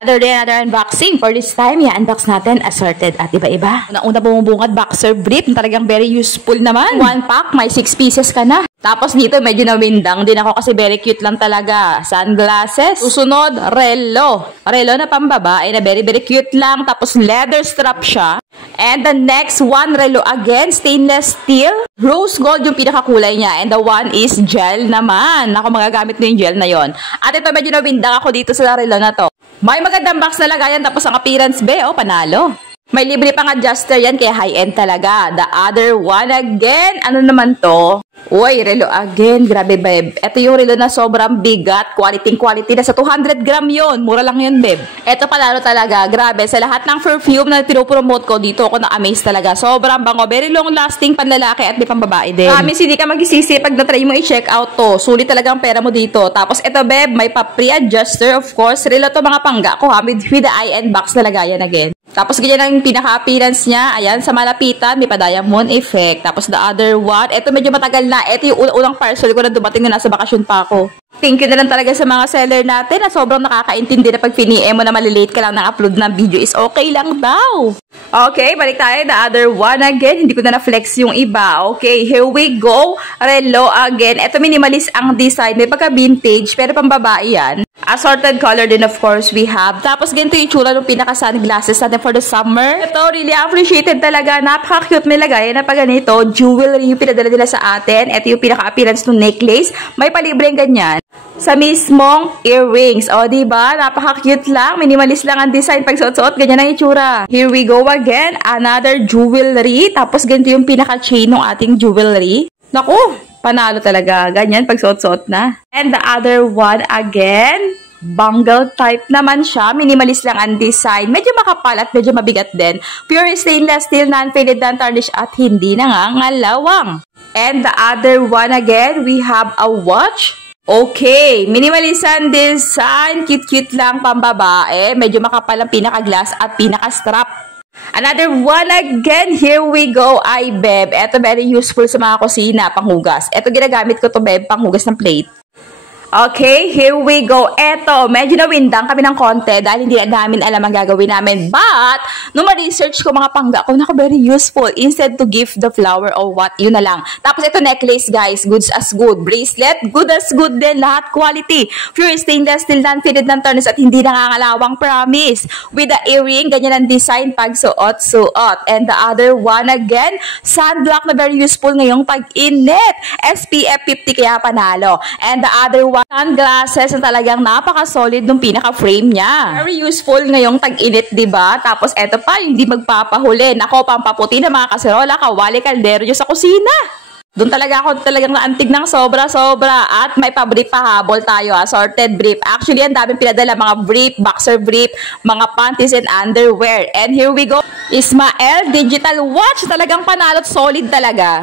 Another unboxing. For this time, i-unbox natin assorted at iba-iba. Una bumubungad boxer brief. Talagang very useful naman. 1 pack, may 6 pieces ka na. Tapos dito, medyo nawindang din ako kasi very cute lang talaga. Sunglasses. Susunod, relo. Relo na pambabae na very cute lang. Tapos leather strap siya. And the next one, relo again, stainless steel. Rose gold yung pinakakulay niya. And the one is gel naman. Ako magagamit mo yung gel na yon. At ito, medyo nawindang ako dito sa relo na to. May magandang box na lagayan tapos ang appearance panalo. May libre pang adjuster yan kaya high-end talaga. The other one again, ano naman to? Uy, relo again. Grabe, babe. Ito yung relo na sobrang bigat. Quality na sa 200 gram yun. Mura lang yun, babe. Ito panalo talaga. Grabe. Sa lahat ng perfume na pinopromote ko, dito ako na-amaze talaga. Sobrang bango. Very long lasting panlalaki at may pambabae din. Promise, hindi ka magsisisi pag na-try mo i-check out to. Sulit talagang pera mo dito. Tapos ito, babe, may pa-pre-adjuster. Of course, relo to mga pangga ko ha. With the high-end box na lagayan again. Tapos ganyan ang pinaka-appearance niya. Ayan, sa malapitan, may pa-diamond effect. Tapos the other one, ito medyo matagal na. Ito yung unang parcel ko na dumating na nasa bakasyon pa ako. Thank you na lang talaga sa mga seller natin na sobrang nakakaintindi na pag piniem mo na malilate ka lang ng upload ng video is okay lang daw. Okay, balik tayo. The other one again. Hindi ko na na-flex yung iba. Okay, here we go. Relo again. Ito minimalist ang design. May pagka-vintage pero pambabae yan. Assorted color din of course we have. Tapos ganito yung tsura ng pinaka-sunglasses natin for the summer. Ito, really appreciated talaga. Napaka-cute may lagay na pag ganito. Jewelry yung pinadala nila sa atin. Ito yung pinaka-appearance ng necklace. May palibreng ganyan. Sa mismong earrings. O, diba? Napaka-cute lang. Minimalist lang ang design. Pag suot-suot, ganyan ang itsura. Here we go again. Another jewelry. Tapos ganito yung pinaka-chain ng ating jewelry. Naku! Panalo talaga. Ganyan pag suot-suot na. And the other one again, bangle type naman siya. Minimalist lang ang design. Medyo makapal at medyo mabigat din. Pure stainless steel, non-faded, non-tarnish at hindi nangangalawang. And the other one again, we have a watch. Okay, minimalist ang design. Cute-cute lang pambabae. Medyo makapal ang pinaka-glass at pinaka-strap. Another one again. Here we go. Ay, beb. Ito very useful sa mga kusina. Panghugas. Ito ginagamit ko to, beb. Panghugas ng plate. Okay, here we go. Eto, medyo nawindang kami ng konti dahil hindi namin alam ang gagawin namin. But, nung ma-research ko mga pangga ko, naku, very useful. Instead to give the flower or what, yun na lang. Tapos ito necklace, guys. Goods as good. Bracelet, good as good din. Lahat quality. Pure stainless steel, non-faded, non-tarnish at hindi nangangalawang, promise. With the earring, ganyan ang design pag suot-suot. And the other one again, sunblock na very useful ngayong pag-init. SPF 50 kaya panalo. And the other one, sunglasses na talagang napaka-solid nung pinaka-frame niya. Very useful ngayong tag-init, diba? Tapos eto pa, hindi magpapahuli. Nako, pampaputi na mga kaserola, kawali, kaldero sa kusina. Doon talaga ako talagang naantig ng sobra-sobra. At may pa-brief pahabol tayo, assorted brief. Actually, ang daming pinadala, mga brief, boxer brief, mga panties and underwear. And here we go, Ismael Digital Watch. Talagang panalo, solid talaga.